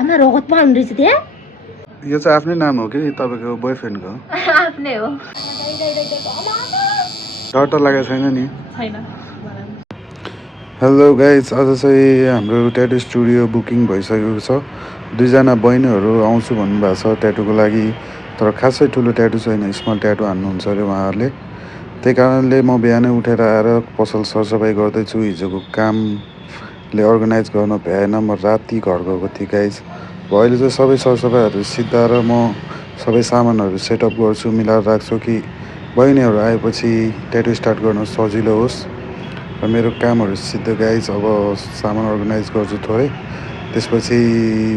आमा रगत पाउनु रहेछ त्यहाँ यो चाहिँ आफ्नै नाम हो कि तपाईँको बोयफ्रेन्डको आफ्नै हो डर त लागेको छैन नि छैन हेलो गाइज आज चाहिँ हाम्रो ट्याटु स्टुडियो बुकिङ भइसकेको छ दुईजना बहिनीहरू आउँछु भन्नुभएको छ ट्याटुको लागि तर खासै ठुलो ट्याटु छैन स्मल ट्याटु हान्नुहुन्छ अरे उहाँहरूले त्यही कारणले म बिहानै उठेर आएर पसल सरसफाइ गर्दैछु हिजोको कामले अर्गनाइज गर्न भ्याएन म राति घर गएको थिएँ गाइज अहिले चाहिँ सबै सरसफाइहरू सिद्धाएर म सबै सामानहरू सेटअप गर्छु मिलाएर राख्छु कि बहिनीहरू आएपछि ट्याटु स्टार्ट गर्न सजिलो होस् र मेरो कामहरू सिद्ध गाइज अब सामान अर्गनाइज गर्छु थोरै त्यसपछि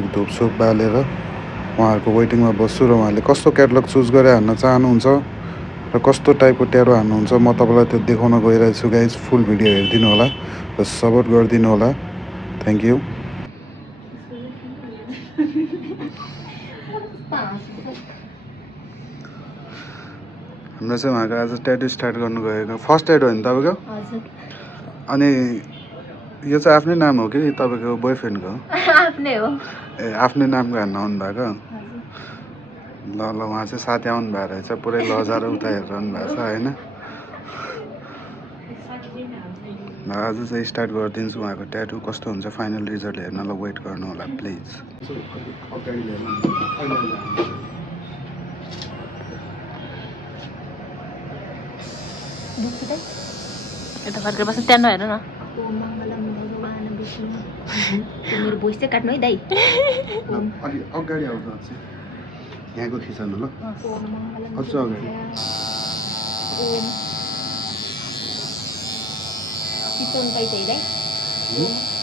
धुपसुप बालेर उहाँहरूको वेटिङमा बस्छु र उहाँले कस्तो क्याटलग चुज गरेर हान्न चाहनुहुन्छ र कस्तो टाइपको ट्याटु हान्नुहुन्छ म तपाईँलाई त्यो देखाउन गइरहेको छु गाइज फुल भिडियो हेरिदिनु होला र सपोर्ट गरिदिनु होला थ्याङ्क यू हाम्रो चाहिँ उहाँको आज ट्याटु स्टार्ट गर्नु गएको फर्स्ट ट्याटु हो नि तपाईँको अनि यो चाहिँ आफ्नै नाम हो कि तपाईँको बोयफ्रेन्डको आफ्नै हो ए आफ्नै नामको हान्न आउनु भएको ल ल उहाँ चाहिँ साथी आउनु भएको रहेछ पुरै लजाएर उता हेरिरहनु भएको छ होइन आज चाहिँ स्टार्ट गरिदिन्छु उहाँको ट्याटु कस्तो हुन्छ फाइनल रिजल्ट हेर्नलाई वेट गर्नु होला प्लिज यता फर्केर बस्नु त्यहाँ नहेर न मेरो भोइस चाहिँ काट्नु है दाइ अलि अगाडि आउँछ चाहिँ यहाँको खिच्नु ल अझ अगाडि चितवन पाइछ है दाइ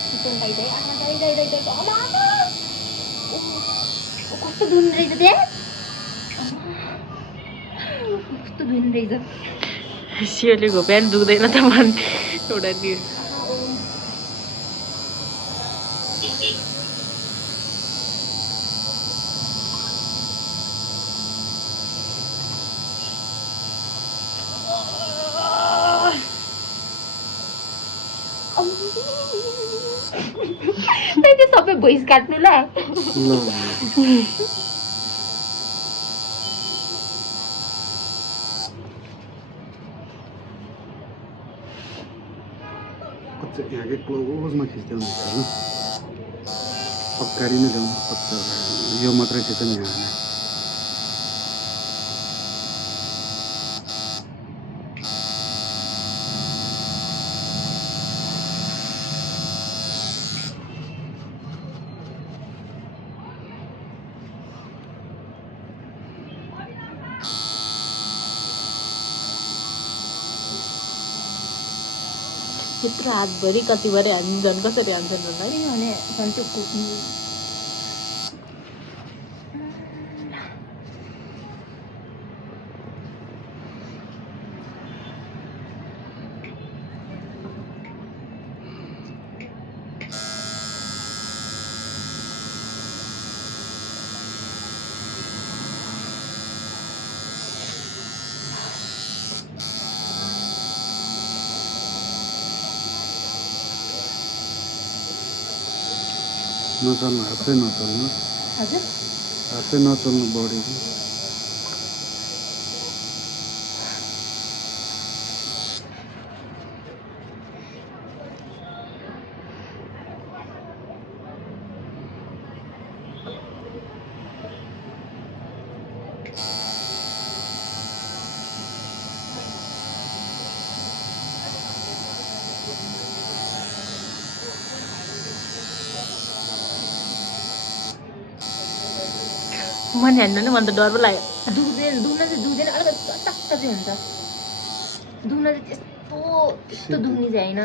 चितवन पाइछ है आमा दाइ दाइ दाइ दाइ आमा कस्तो धुन रहेछ त्यहाँ कस्तो धुन रहेछ सियोले घोप्याएर दुख्दैन त मन एउटा नि सबै भोइस काट्नु ल यहाँकै क्लोजमा खिच्दै हुनुहुन्छ होइन अगाडि नै जाउँ यो मात्रै खिच्छ नि यहाँ त्यत्रो हातभरि कतिभरि हान्छ झन् कसरी हान्छन् होला है भने झन् त्यो कुट्नु नचल्नु हातै नचल्नु हजुर हातै नचल्नु बढी मन हेर्नु नै मन त डर पो लाग्यो दुख्दैन अलिकति टक्क चाहिँ हुन्छ दुख्न चाहिँ त्यस्तो दुख्ने चाहिँ होइन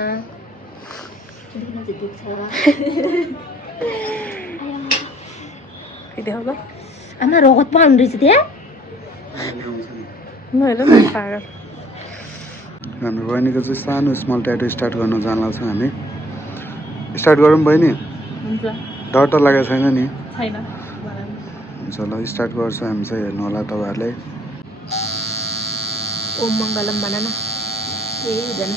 दुख्न चाहिँ दुख्छ आमा रगत पाउनु रहेछ त्यहाँ नहेर न पागल हाम्रो बहिनीको चाहिँ सानो स्मल ट्याटु स्टार्ट गर्न जान्छ हामी स्टार्ट गरौँ बहिनी हुन्छ डर त लागेको छैन नि छैन हुन्छ ल स्टार्ट गर्छ हामी चाहिँ हेर्नु होला तपाईँहरूले ओम मङ्गलम भन न ए हुँदैन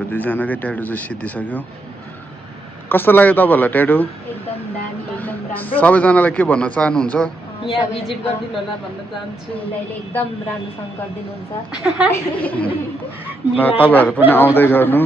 हाम्रो दुईजनाकै ट्याटु चाहिँ सिद्धिसक्यो कस्तो लाग्यो तपाईँहरूलाई ट्याटु एकदम दामी एकदम राम्रो सबैजनालाई के भन्न चाहनुहुन्छ यहाँ भिजिट गरिदिनु होला भन्न चाहन्छु दाइले एकदम राम्रोसँग गरिदिनुहुन्छ र तपाईँहरू पनि आउँदै गर्नु